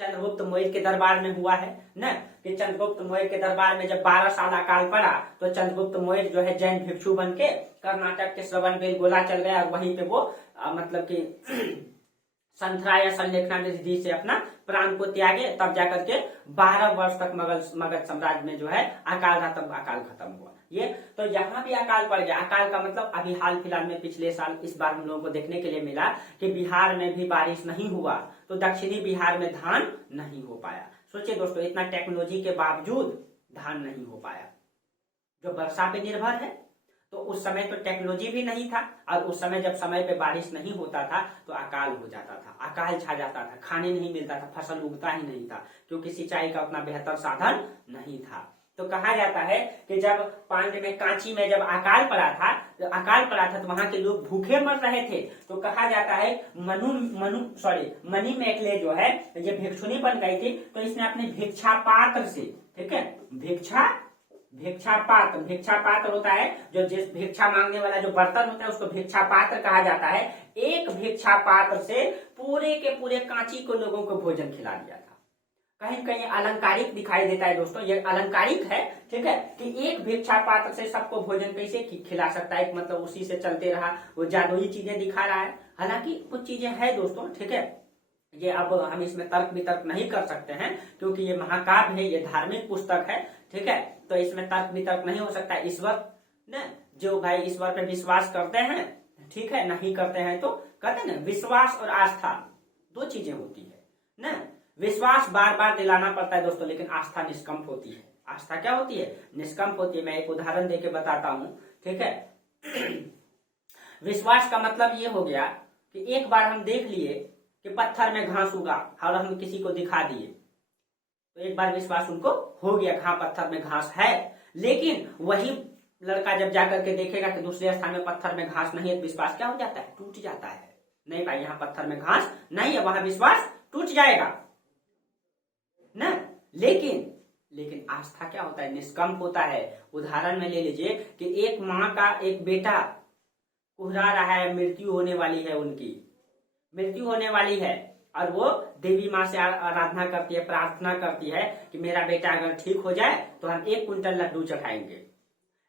चंद्रगुप्त मौर्य के दरबार में हुआ है न, कि चंद्रगुप्त मौर्य के दरबार में जब 12 साल अकाल पड़ा तो चंद्रगुप्त मौर्य जो है जैन भिक्षु बन के कर्नाटक के श्रवणबेलगोला चल गया और वहीं पे वो मतलब कि संथरा या संलेखना निधि से अपना प्राण को त्यागे। तब जाकर के 12 वर्ष तक मगध साम्राज्य में जो है अकाल खत्म हुआ। ये तो यहाँ भी अकाल पड़ गया। अकाल का मतलब अभी हाल फिलहाल में पिछले साल इस बार हम लोगों को देखने के लिए मिला कि बिहार में भी बारिश नहीं हुआ, तो दक्षिणी बिहार में धान नहीं हो पाया। सोचिए दोस्तों, इतना टेक्नोलॉजी के बावजूद धान नहीं हो पाया। जो वर्षा पे निर्भर है, तो उस समय तो टेक्नोलॉजी भी नहीं था और उस समय जब समय पे बारिश नहीं होता था तो अकाल हो जाता था, अकाल छा जाता था, खाने नहीं मिलता था, फसल उगता ही नहीं था क्योंकि सिंचाई का उतना बेहतर साधन नहीं था। तो कहा जाता है कि जब पांड्य में कांची में जब अकाल पड़ा था तो वहां के लोग भूखे मर रहे थे। तो कहा जाता है मनी मेखले जो है ये भिक्षुनी बन गई थी। तो इसने अपने भिक्षा पात्र से, ठीक है, भिक्षा पात्र होता है जो जिस भिक्षा मांगने वाला जो बर्तन होता है उसको भिक्षा पात्र कहा जाता है। एक भिक्षा पात्र से पूरे के पूरे कांची को लोगों को भोजन खिला दिया था। कहीं कहीं अलंकारिक दिखाई देता है दोस्तों, ये अलंकारिक है। ठीक है, कि एक भिक्षा पात्र से सबको भोजन कैसे खिला सकता है, मतलब उसी से चलते रहा, वो जादुई चीजें दिखा रहा है। हालांकि कुछ चीजें हैं दोस्तों, ठीक है, ये अब हम इसमें तर्क वितर्क नहीं कर सकते हैं क्योंकि ये महाकाव्य है, ये धार्मिक पुस्तक है। ठीक है, तो इसमें तर्क वितर्क नहीं हो सकता। ईश्वर न, जो भाई ईश्वर पे विश्वास करते हैं, ठीक है, नहीं करते हैं तो कहते हैं ना, विश्वास और आस्था दो चीजें होती है न। विश्वास बार बार दिलाना पड़ता है दोस्तों, लेकिन आस्था निष्कंप होती है। आस्था क्या होती है? निष्कंप होती है। मैं एक उदाहरण देके बताता हूं। ठीक है, विश्वास का मतलब ये हो गया कि एक बार हम देख लिए कि पत्थर में घास उगा और हम किसी को दिखा दिए, तो एक बार विश्वास उनको हो गया, हाँ पत्थर में घास है। लेकिन वही लड़का जब जाकर के देखेगा कि दूसरे स्थान में पत्थर में घास नहीं है, तो विश्वास क्या हो जाता है? टूट जाता है। नहीं भाई, यहाँ पत्थर में घास नहीं है, वहां विश्वास टूट जाएगा ना। लेकिन आस्था क्या होता है? निष्कंप होता है। उदाहरण में ले लीजिए कि एक माँ का एक बेटा कुहरा रहा है, मृत्यु होने वाली है, उनकी मृत्यु होने वाली है, और वो देवी माँ से आराधना करती है, प्रार्थना करती है कि मेरा बेटा अगर ठीक हो जाए तो हम 1 क्विंटल लड्डू चढ़ाएंगे।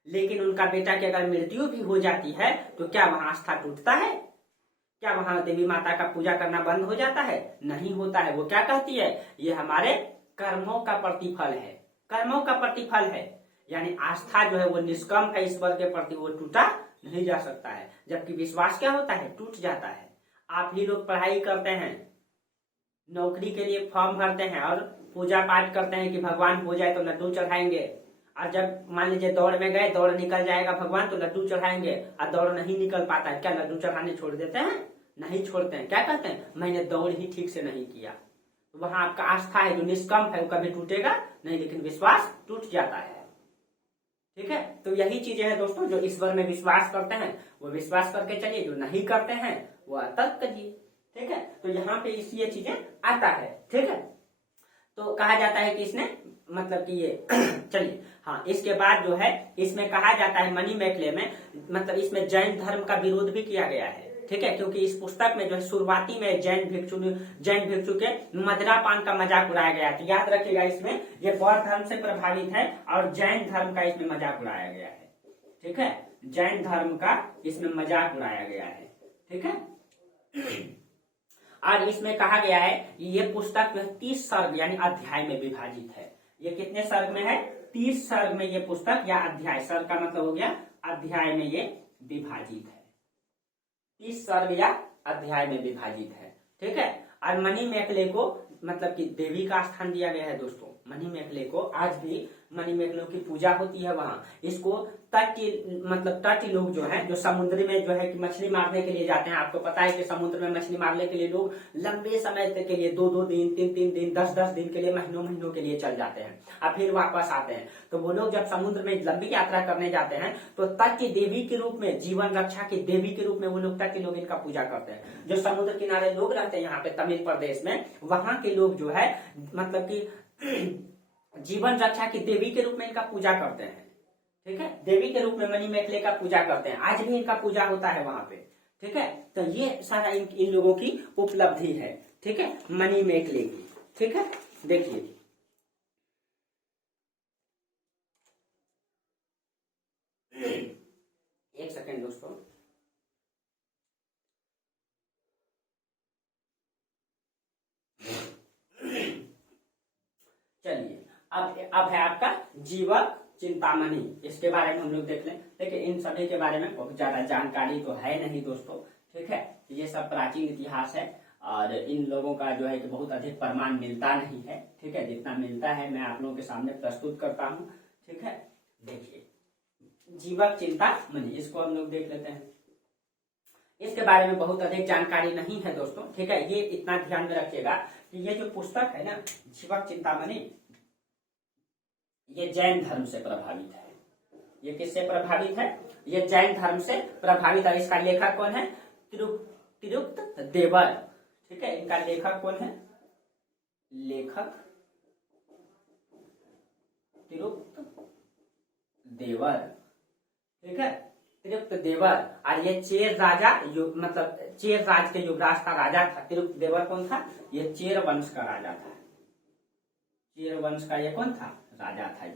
लेकिन उनका बेटा की अगर मृत्यु भी हो जाती है तो क्या वहां आस्था टूटता है? क्या वहां देवी माता का पूजा करना बंद हो जाता है? नहीं होता है। वो क्या कहती है? ये हमारे कर्मों का प्रतिफल है, कर्मों का प्रतिफल है। यानी आस्था जो है वो निष्कंप है ईश्वर के प्रति, वो टूटा नहीं जा सकता है। जबकि विश्वास क्या होता है? टूट जाता है। आप ही लोग पढ़ाई करते हैं, नौकरी के लिए फॉर्म भरते हैं और पूजा पाठ करते हैं कि भगवान हो जाए तो लड्डू चढ़ाएंगे, और जब मान लीजिए दौड़ में गए, दौड़ निकल जाएगा भगवान तो लड्डू चढ़ाएंगे, और दौड़ नहीं निकल पाता है, क्या लड्डू चढ़ाने छोड़ देते हैं? नहीं छोड़ते हैं। क्या कहते हैं? मैंने दौड़ ही ठीक से नहीं किया। तो वहां आपका आस्था है जो निष्कंप है, वो कभी टूटेगा नहीं, लेकिन विश्वास टूट जाता है। ठीक है, तो यही चीजें हैं दोस्तों। जो ईश्वर में विश्वास करते हैं वो विश्वास करके चलिए, जो नहीं करते हैं वो तर्क करिए। ठीक है, तो यहाँ पे ये चीजें आता है। ठीक है, तो कहा जाता है कि इसने मतलब कि ये चलिए, हाँ, इसके बाद जो है इसमें कहा जाता है मनी मेखले में, मतलब इसमें जैन धर्म का विरोध भी किया गया है। ठीक है, क्योंकि इस पुस्तक में जो है शुरुआती में जैन भिक्षु के मदिरापान का मजाक उड़ाया गया है। तो याद रखिएगा, इसमें ये बौद्ध धर्म से प्रभावित है और जैन धर्म का इसमें मजाक उड़ाया गया है। ठीक है, जैन धर्म का इसमें मजाक उड़ाया गया है। ठीक है, और इसमें कहा गया है ये पुस्तक जो है 30 सर्ग यानी अध्याय में विभाजित है। ये कितने सर्ग में है? 30 सर्ग में ये पुस्तक या अध्याय, सर्ग का मतलब हो गया अध्याय में ये विभाजित है, 30 सर्ग या अध्याय में विभाजित है। ठीक है। और मणिमेखले को मतलब कि देवी का स्थान दिया गया है दोस्तों। मणिमेखले को आज भी मणिमेखलों की पूजा होती है वहां। इसको तटीय लोग जो है, जो समुद्र में जो है कि मछली मारने के लिए जाते हैं। आपको पता है कि समुद्र में मछली मारने के लिए लोग लंबे समय तक के लिए 2-2 दिन, 3-3 दिन, 10-10 दिन के लिए, महीनों के लिए चल जाते हैं और फिर वापस आते हैं। तो वो लोग जब समुद्र में लंबी यात्रा करने जाते हैं तो तटीय देवी के रूप में, जीवन रक्षा की देवी के रूप में वो लोग, तटीय लोग इनका पूजा करते हैं। जो समुद्र किनारे लोग रहते हैं यहाँ पे तमिल प्रदेश में, वहां के लोग जो है मतलब की जीवन रक्षा की देवी के रूप में इनका पूजा करते हैं। ठीक है। देवी के रूप में मणिमेखले का पूजा करते हैं। आज भी इनका पूजा होता है वहां पे। ठीक है। तो ये सारा इन लोगों की उपलब्धि है। ठीक है, मणिमेखले की। ठीक है, देखिए एक सेकेंड दोस्तों। चलिए, अब है आपका जीवक चिंतामणि। इसके बारे में हम लोग देख लें। देखिए, इन सभी के बारे में बहुत ज्यादा जानकारी तो है नहीं दोस्तों। ठीक है, ये सब प्राचीन इतिहास है और इन लोगों का जो है कि बहुत अधिक प्रमाण मिलता नहीं है। ठीक है, जितना मिलता है मैं आप लोगों के सामने प्रस्तुत करता हूँ। ठीक है, देखिए जीवक चिंतामणि, इसको हम लोग देख लेते हैं। इसके बारे में बहुत अधिक जानकारी नहीं है दोस्तों। ठीक है, ये इतना ध्यान में रखिएगा कि ये जो पुस्तक है ना, जीवक चिंतामणि, ये जैन धर्म से प्रभावित है। ये किससे प्रभावित है? ये जैन धर्म से प्रभावित है। इसका लेखक कौन है? तिरुक्त देवर। ठीक है, इनका लेखक कौन है? लेखक तिरुक्त देवर। ठीक है, तिरुक्त देवर। और ये चेर राजा, मतलब चेर राज के युवराज का राजा था। तिरुक्त देवर कौन था? ये चेर वंश का राजा था। चेर वंश का ये कौन था? राजा था ये।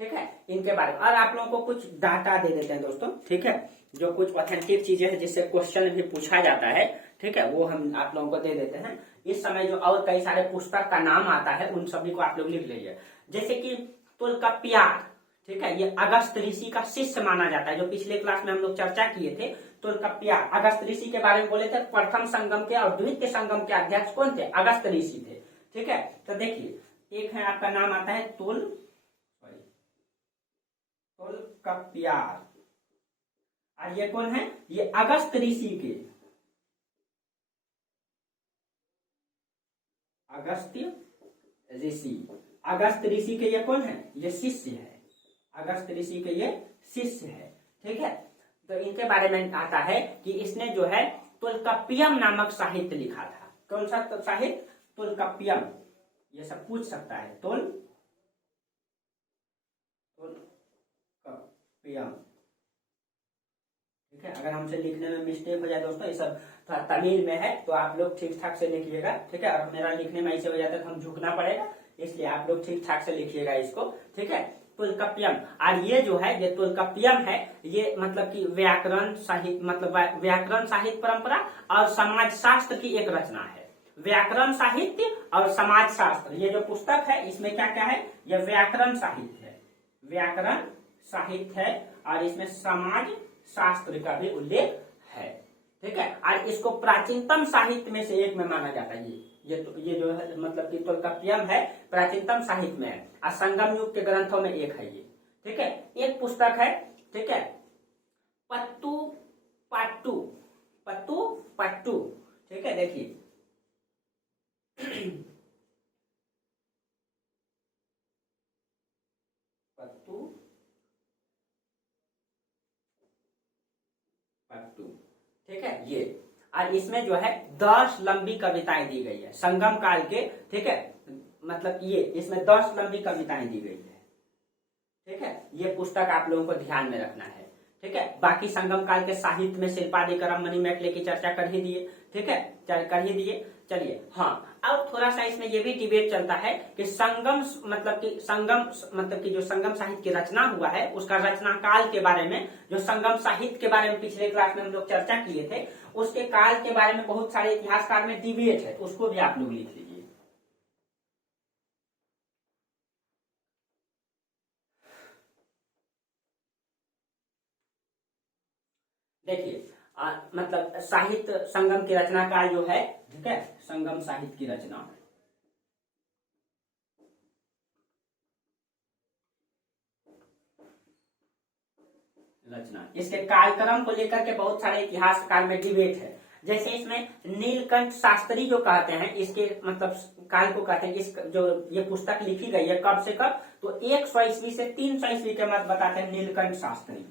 ठीक है, इनके बारे में और आप लोगों को कुछ डाटा दे देते हैं दोस्तों। ठीक है, जो कुछ ऑथेंटिक चीजें हैं जिससे क्वेश्चन भी पूछा जाता है, ठीक है, वो हम आप लोगों को दे देते हैं। इस समय जो और कई सारे पुस्तक का नाम आता है उन सभी को आप लोग लिख लीजिए। जैसे कि तोलकाप्पियार। ठीक है, ये अगस्त ऋषि का शिष्य माना जाता है। जो पिछले क्लास में हम लोग चर्चा किए थे, तोलकाप्पियार अगस्त ऋषि के बारे में बोले थे। प्रथम संगम के और द्वितीय संगम के अध्यक्ष कौन थे? अगस्त ऋषि थे। ठीक है, तो देखिए एक है आपका नाम आता है तोलकाप्पियार। और ये कौन है? ये अगस्त ऋषि के, अगस्त्य ऋषि, अगस्त ऋषि के ये कौन है? ये शिष्य है। अगस्त ऋषि के ये शिष्य है। ठीक है, तो इनके बारे में आता है कि इसने जो है तोलकाप्पियम नामक साहित्य लिखा था। कौन सा साहित्य? तोलकाप्पियम। ये सब पूछ सकता है। तोलकाप्पियम। ठीक है, अगर हमसे लिखने में मिस्टेक हो जाए दोस्तों, ये सब तमिल में है तो आप लोग ठीक ठाक से लिखिएगा। ठीक है, और मेरा लिखने में ऐसे हो जाता है तो हम झुकना पड़ेगा, इसलिए आप लोग ठीक ठाक से लिखिएगा इसको। ठीक है, तोलकाप्पियम। और ये जो है, ये तोलकाप्पियम है, ये मतलब कि व्याकरण साहित्य, मतलब व्याकरण साहित्य परंपरा और समाज शास्त्र की एक रचना है। व्याकरण साहित्य और समाज शास्त्र, ये जो पुस्तक है इसमें क्या क्या है? ये व्याकरण साहित्य है, व्याकरण साहित्य है, और इसमें समाज शास्त्र का भी उल्लेख है। ठीक है, और इसको प्राचीनतम साहित्य में से एक में माना जाता है। ये जो है मतलब कि तोलकाप्पियम है, प्राचीनतम साहित्य में है और संगम युग के ग्रंथों में एक है ये। ठीक है, एक पुस्तक है। ठीक है, पत्तू पाट्टू, पत्तू पाट्टू। ठीक है, देखिए पत्तू पाट्टू। ठीक है, ये और इसमें जो है 10 लंबी कविताएं दी गई है संगम काल के। ठीक है, मतलब ये इसमें 10 लंबी कविताएं दी गई है। ठीक है, ये पुस्तक आप लोगों को ध्यान में रखना है। ठीक है, बाकी संगम काल के साहित्य में शिल्पादिकरम, मणिमेखले की चर्चा कर ही दिए। ठीक है, कर ही दिए। चलिए, हाँ, अब थोड़ा सा इसमें ये भी डिबेट चलता है कि संगम मतलब कि जो संगम साहित्य की रचना हुआ है उसका रचना काल के बारे में, जो संगम साहित्य के बारे में पिछले क्लास में हम लोग चर्चा किए थे, उसके काल के बारे में बहुत सारे इतिहासकार में डिबेट है, तो उसको भी आप लोग लिख लीजिए। देखिए मतलब साहित्य संगम की रचना काल जो है, ठीक है, संगम साहित्य की रचना, इसके कालक्रम को लेकर के बहुत सारे इतिहास काल में डिबेट है। जैसे इसमें नीलकंठ शास्त्री जो कहते हैं, इसके मतलब काल को कहते हैं, इस जो ये पुस्तक लिखी गई है कब से कब, तो 100 ईस्वी से 300 ईस्वी के मध्य बताते हैं नीलकंठ शास्त्री।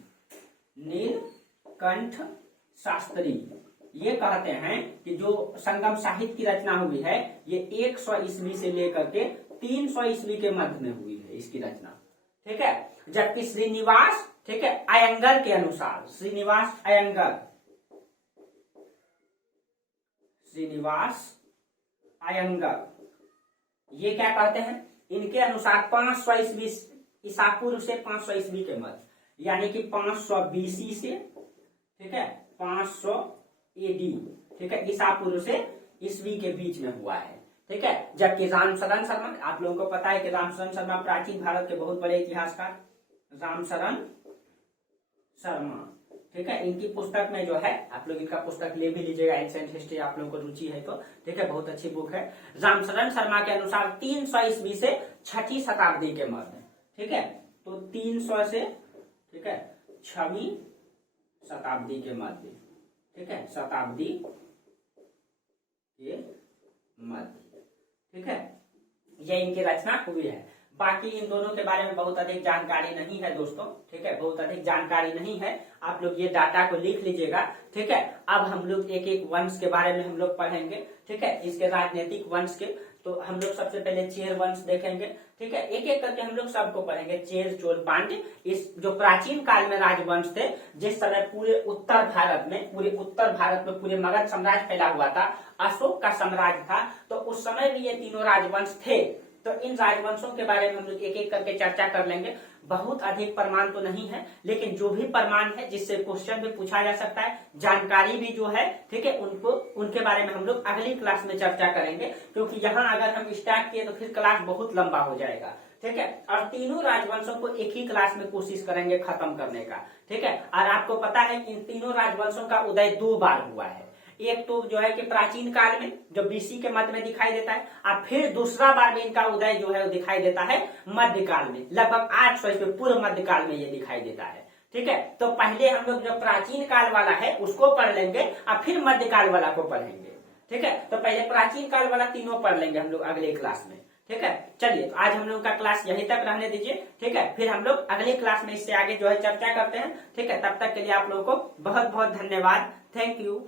नीलकंठ शास्त्री ये कहते हैं कि जो संगम साहित्य की रचना हुई है ये 100 ईस्वी से लेकर के 300 ईस्वी के मध्य में हुई है इसकी रचना, ठीक है। जबकि श्रीनिवास, ठीक है, अयंगर के अनुसार, श्रीनिवास अयंगर, श्रीनिवास अयंगर ये क्या कहते हैं, इनके अनुसार 500 ईस्वी ईसा पूर्व से 500 ईस्वी के मध्य, यानी कि 500 BC से, ठीक है, 500 AD, ठीक है, ईसा पूर्व से ईस्वी के बीच में हुआ है, ठीक है। जबकि रामशरण शर्मा, आप लोगों को पता है कि रामशरण शर्मा प्राचीन भारत के बहुत बड़े इतिहासकार, रामशरण शर्मा, ठीक है, इनकी पुस्तक में जो है, आप लोग इनका पुस्तक ले भी लीजिएगा, एंशिएंट हिस्ट्री, आप लोगों को रुचि है तो, ठीक है, बहुत अच्छी बुक है। रामशरण शर्मा के अनुसार 300 ईस्वी से 6वीं शताब्दी के मध्य, ठीक है, तो 300 से, ठीक है, 6वीं शताब्दी के मध्य, ठीक है, शताब्दी के मध्य, ठीक है, ये इनकी रचना हुई है। बाकी इन दोनों के बारे में बहुत अधिक जानकारी नहीं है दोस्तों, ठीक है, बहुत अधिक जानकारी नहीं है, आप लोग ये डाटा को लिख लीजिएगा, ठीक है। अब हम लोग एक एक वंश के बारे में हम लोग पढ़ेंगे, ठीक है, इसके राजनीतिक वंश के, तो हम लोग सबसे पहले चेर वंश देखेंगे, ठीक है, एक एक करके हम लोग सबको पढ़ेंगे। चेर, चोल, पांड्य, इस जो प्राचीन काल में राजवंश थे, जिस समय पूरे उत्तर भारत में पूरे मगध साम्राज्य फैला हुआ था, अशोक का साम्राज्य था, तो उस समय भी ये तीनों राजवंश थे। तो इन राजवंशों के बारे में हम लोग एक एक करके चर्चा कर लेंगे। बहुत अधिक प्रमाण तो नहीं है, लेकिन जो भी प्रमाण है जिससे क्वेश्चन भी पूछा जा सकता है, जानकारी भी जो है, ठीक है, उनके बारे में हम लोग अगली क्लास में चर्चा करेंगे, क्योंकि यहाँ अगर हम स्टार्ट किए तो फिर क्लास बहुत लंबा हो जाएगा, ठीक है। और तीनों राजवंशों को एक ही क्लास में कोशिश करेंगे खत्म करने का, ठीक है। और आपको पता है कि इन तीनों राजवंशों का उदय 2 बार हुआ है। एक तो जो है कि प्राचीन काल में जो BC के मध्य में दिखाई देता है, और फिर दूसरा बार में इनका उदय जो है वो दिखाई देता है मध्यकाल में, लगभग 800 ईस्वी पूर्व मध्यकाल में ये दिखाई देता है, ठीक है। तो पहले हम लोग जो प्राचीन काल वाला है उसको पढ़ लेंगे और फिर मध्यकाल वाला को पढ़ेंगे, ठीक है। तो पहले प्राचीन काल वाला तीनों पढ़ लेंगे हम लोग अगले क्लास में, ठीक है। चलिए, तो आज हम लोग का क्लास यहीं तक रहने दीजिए, ठीक है, फिर हम लोग अगले क्लास में इससे आगे जो है चर्चा करते हैं, ठीक है। तब तक के लिए आप लोगों को बहुत बहुत धन्यवाद, थैंक यू।